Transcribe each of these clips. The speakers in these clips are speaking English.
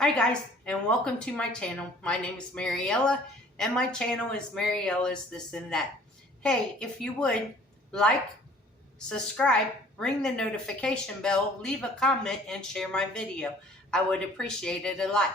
Hi guys, and welcome to my channel. My name is Mariella, and my channel is Mariella's This and That. Hey, if you would, like, subscribe, ring the notification bell, leave a comment, and share my video. I would appreciate it a lot.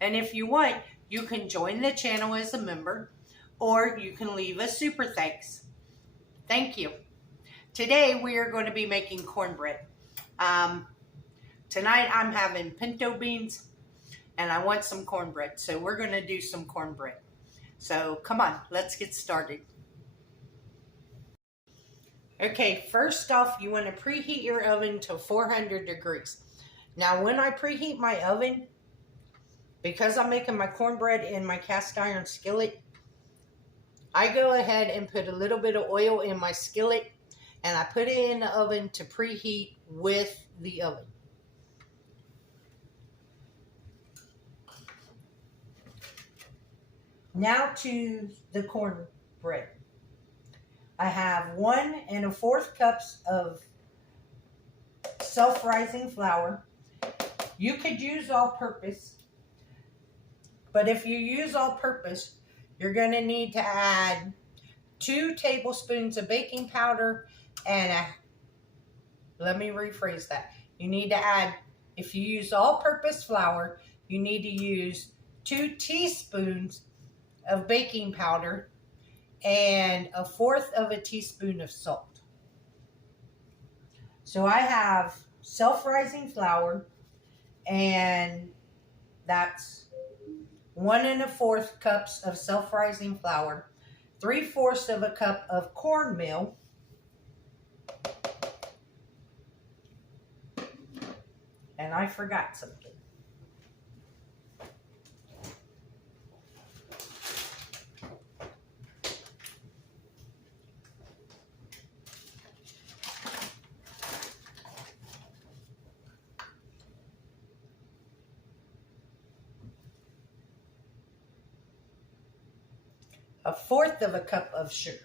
And if you want, you can join the channel as a member, or you can leave a super thanks. Thank you. Today we are going to be making cornbread. Tonight I'm having pinto beans, and I want some cornbread. So we're going to do some cornbread. So come on, let's get started. Okay, first off, you want to preheat your oven to 400 degrees. Now, when I preheat my oven, because I'm making my cornbread in my cast iron skillet, I go ahead and put a little bit of oil in my skillet, and I put it in the oven to preheat with the oven. Now to the cornbread. I have 1 1/4 cups of self-rising flour. You could use all-purpose, but if you use all-purpose, you're going to need to add 2 tablespoons of baking powder and let me rephrase that. You need to add, if you use all-purpose flour, you need to use 2 teaspoons of baking powder and 1/4 teaspoon of salt. So I have self-rising flour, and that's 1 1/4 cups of self-rising flour, 3/4 cup of cornmeal, and I forgot something. 1/4 cup of sugar.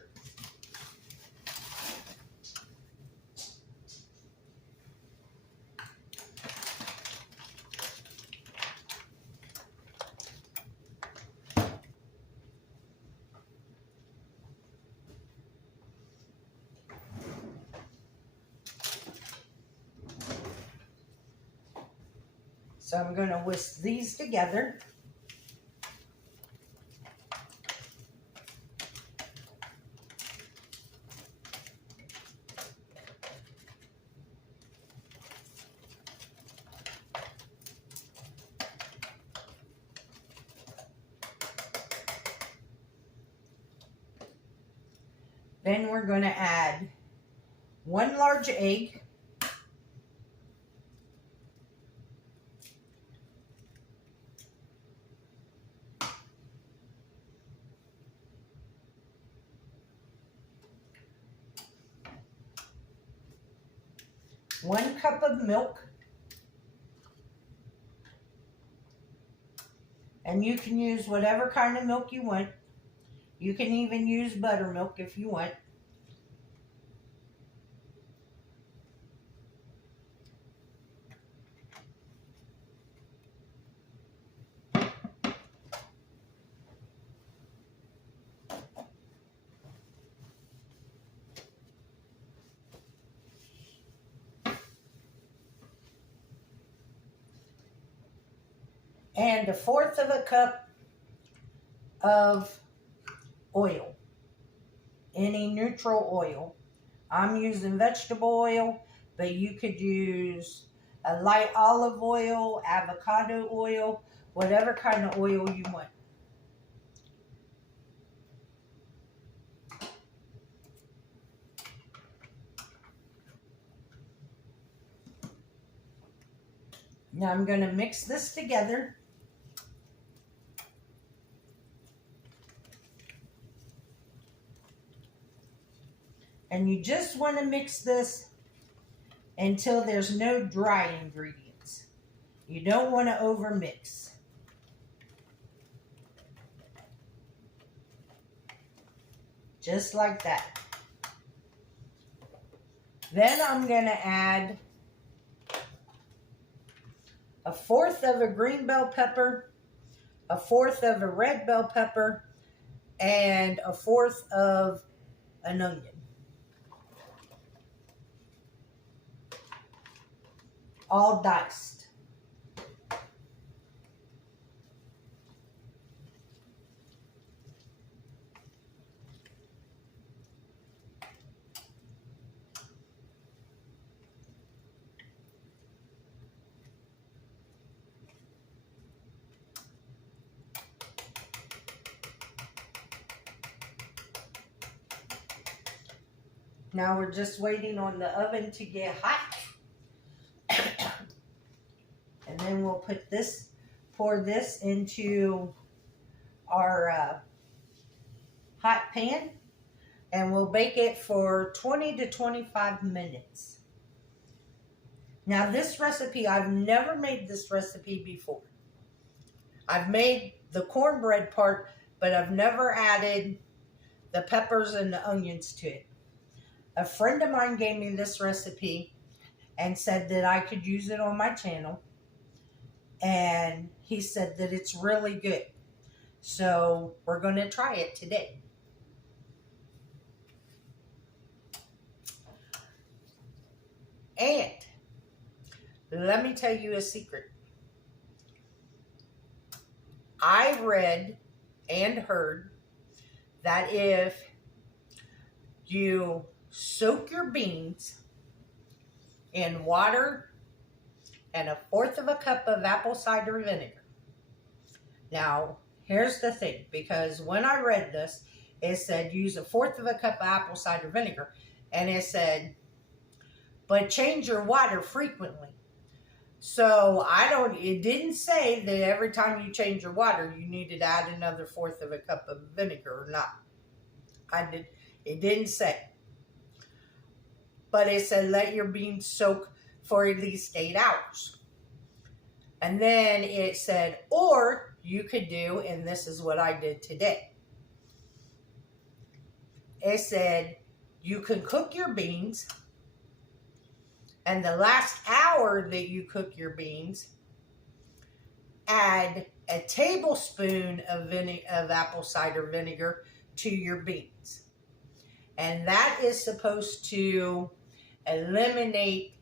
So I'm going to whisk these together. Then we're going to add 1 large egg, one cup of milk, and you can use whatever kind of milk you want. You can even use buttermilk if you want. And 1/4 cup of oil, any neutral oil. I'm using vegetable oil, but you could use a light olive oil, avocado oil, whatever kind of oil you want. Now I'm going to mix this together. And you just want to mix this until there's no dry ingredients. You don't want to overmix. Just like that. Then I'm going to add 1/4 of a green bell pepper, 1/4 of a red bell pepper, and 1/4 of an onion. All diced. Now we're just waiting on the oven to get hot. And then we'll pour this into our hot pan, and we'll bake it for 20 to 25 minutes. Now this recipe, I've never made this recipe before. I've made the cornbread part, but I've never added the peppers and the onions to it. A friend of mine gave me this recipe and said that I could use it on my channel. And he said that it's really good. So we're going to try it today. And let me tell you a secret. I read and heard that if you soak your beans in water and 1/4 of a cup of apple cider vinegar. Now, here's the thing, because when I read this, it said use 1/4 of a cup of apple cider vinegar, and it said, but change your water frequently. So it didn't say that every time you change your water, you needed to add another 1/4 of a cup of vinegar or not. It didn't say. But it said let your beans soak for at least 8 hours. And then it said, or you could do, and this is what I did today. It said you can cook your beans, and the last hour that you cook your beans, add a tablespoon of apple cider vinegar to your beans. And that is supposed to eliminate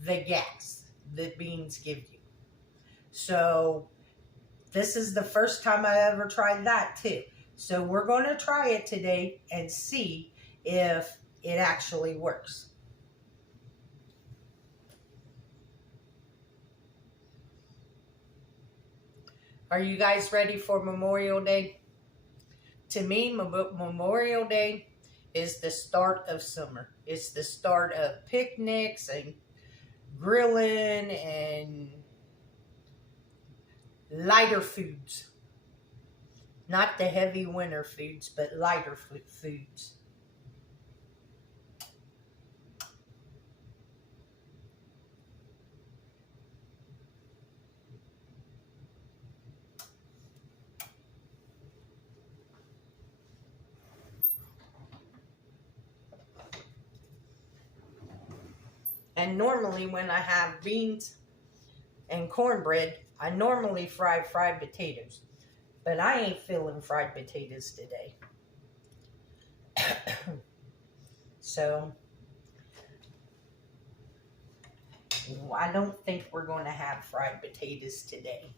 the gas that beans give you. So this is the first time I ever tried that too. So we're going to try it today and see if it actually works. Are you guys ready for Memorial Day? To me, Memorial Day is the start of summer. It's the start of picnics and grilling and lighter foods. Not the heavy winter foods, but lighter foods. And normally when I have beans and cornbread, I normally fry fried potatoes. But I ain't feeling fried potatoes today. So I don't think we're going to have fried potatoes today.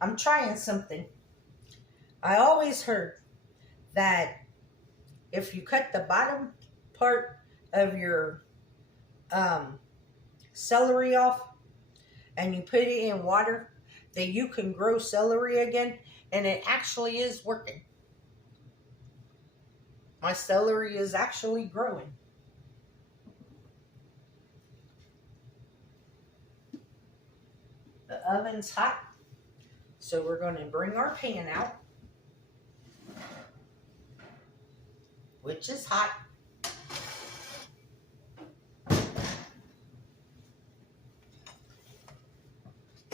I'm trying something. I always heard that if you cut the bottom part of your celery off and you put it in water, that you can grow celery again, and it actually is working. My celery is actually growing. oven's hot. So we're going to bring our pan out, which is hot.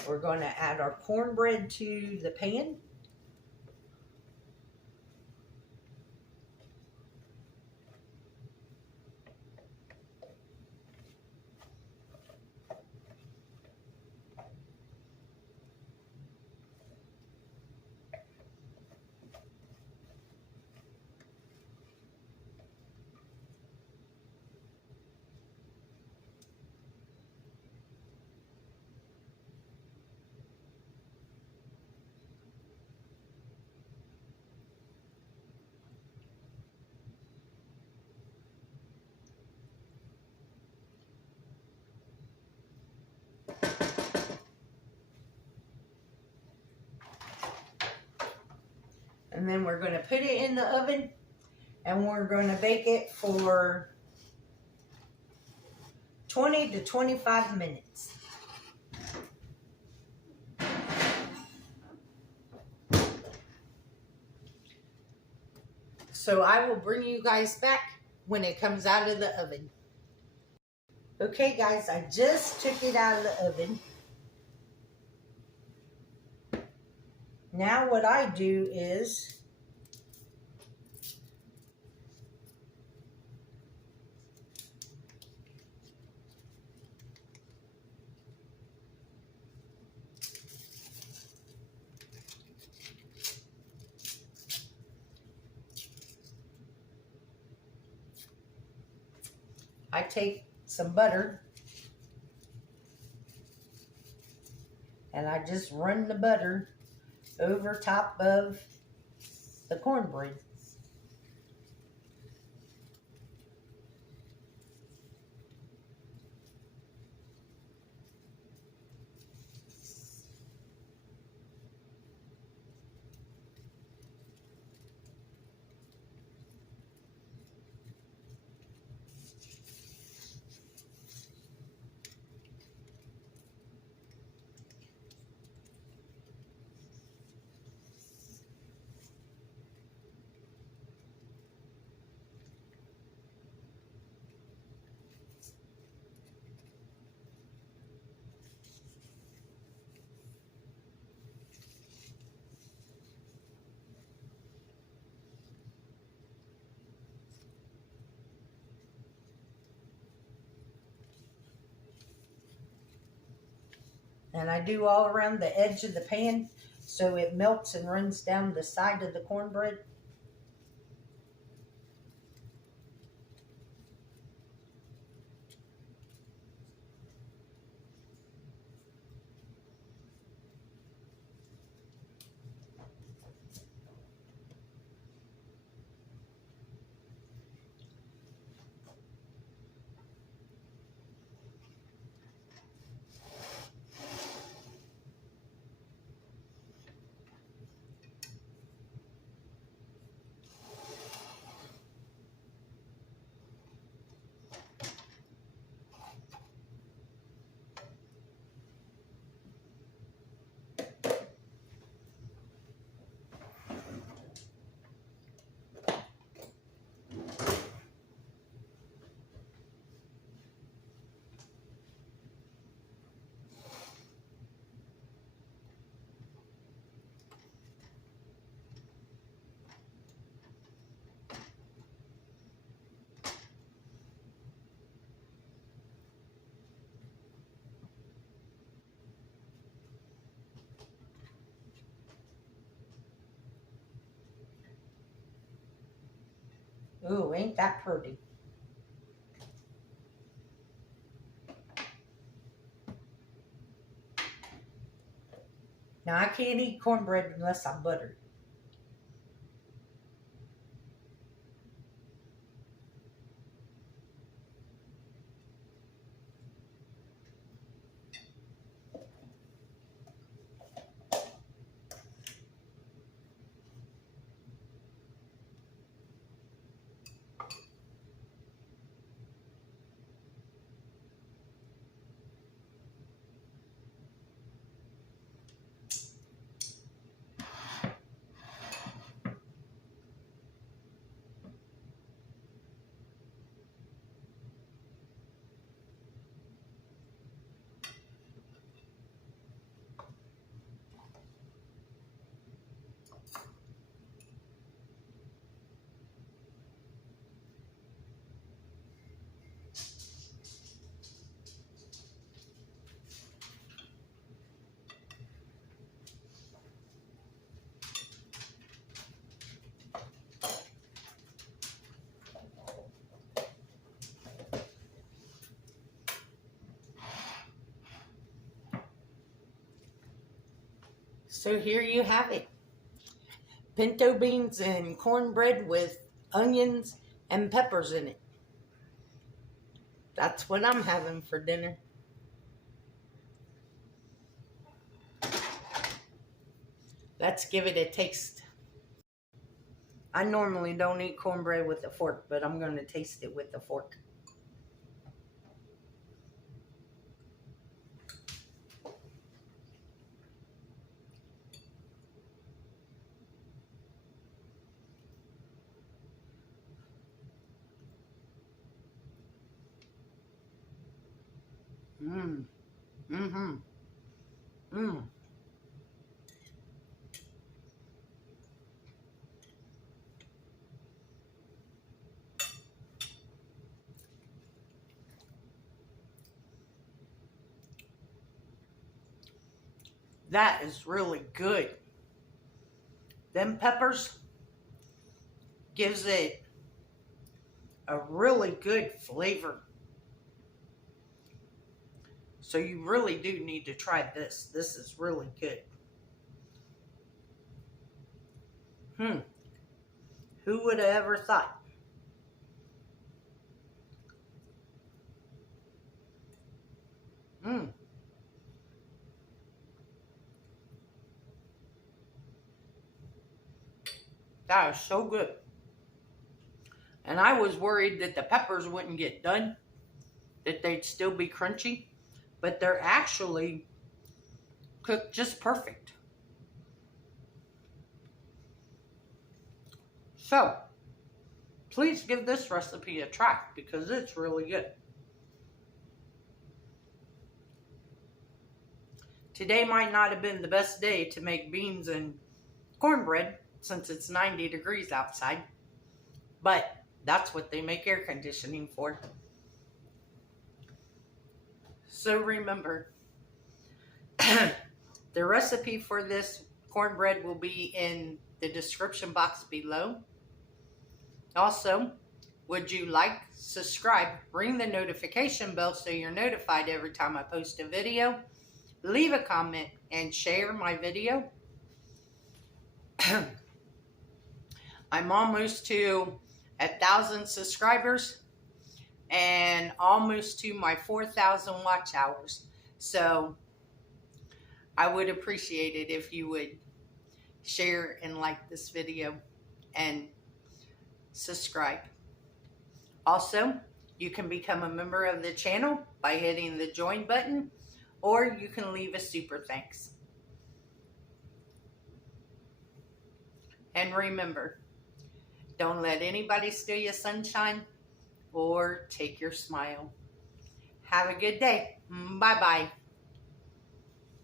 We're going to add our cornbread to the pan. And then we're going to put it in the oven and we're going to bake it for 20 to 25 minutes. So I will bring you guys back when it comes out of the oven. Okay guys, I just took it out of the oven. Now what I do is I take some butter and I just run the butter over top of the cornbread. And I do all around the edge of the pan so it melts and runs down the side of the cornbread. Ooh, ain't that pretty? Now I can't eat cornbread unless I'm buttered. So here you have it. Pinto beans and cornbread with onions and peppers in it. That's what I'm having for dinner. Let's give it a taste. I normally don't eat cornbread with a fork, but I'm going to taste it with a fork. Mmm. Mm-hmm. Mmm. That is really good. Them peppers gives it a really good flavor. So you really do need to try this. This is really good. Who would have ever thought? That is so good. And I was worried that the peppers wouldn't get done, that they'd still be crunchy, but they're actually cooked just perfect. So, please give this recipe a try because it's really good. Today might not have been the best day to make beans and cornbread since it's 90 degrees outside, but that's what they make air conditioning for. So remember, the recipe for this cornbread will be in the description box below. Also, would you like, subscribe, ring the notification bell so you're notified every time I post a video, leave a comment, and share my video. I'm almost to 1,000 subscribers and almost to my 4,000 watch hours. So I would appreciate it if you would share and like this video and subscribe. Also, you can become a member of the channel by hitting the join button, or you can leave a super thanks. And remember, don't let anybody steal your sunshine or take your smile. Have a good day. Bye-bye.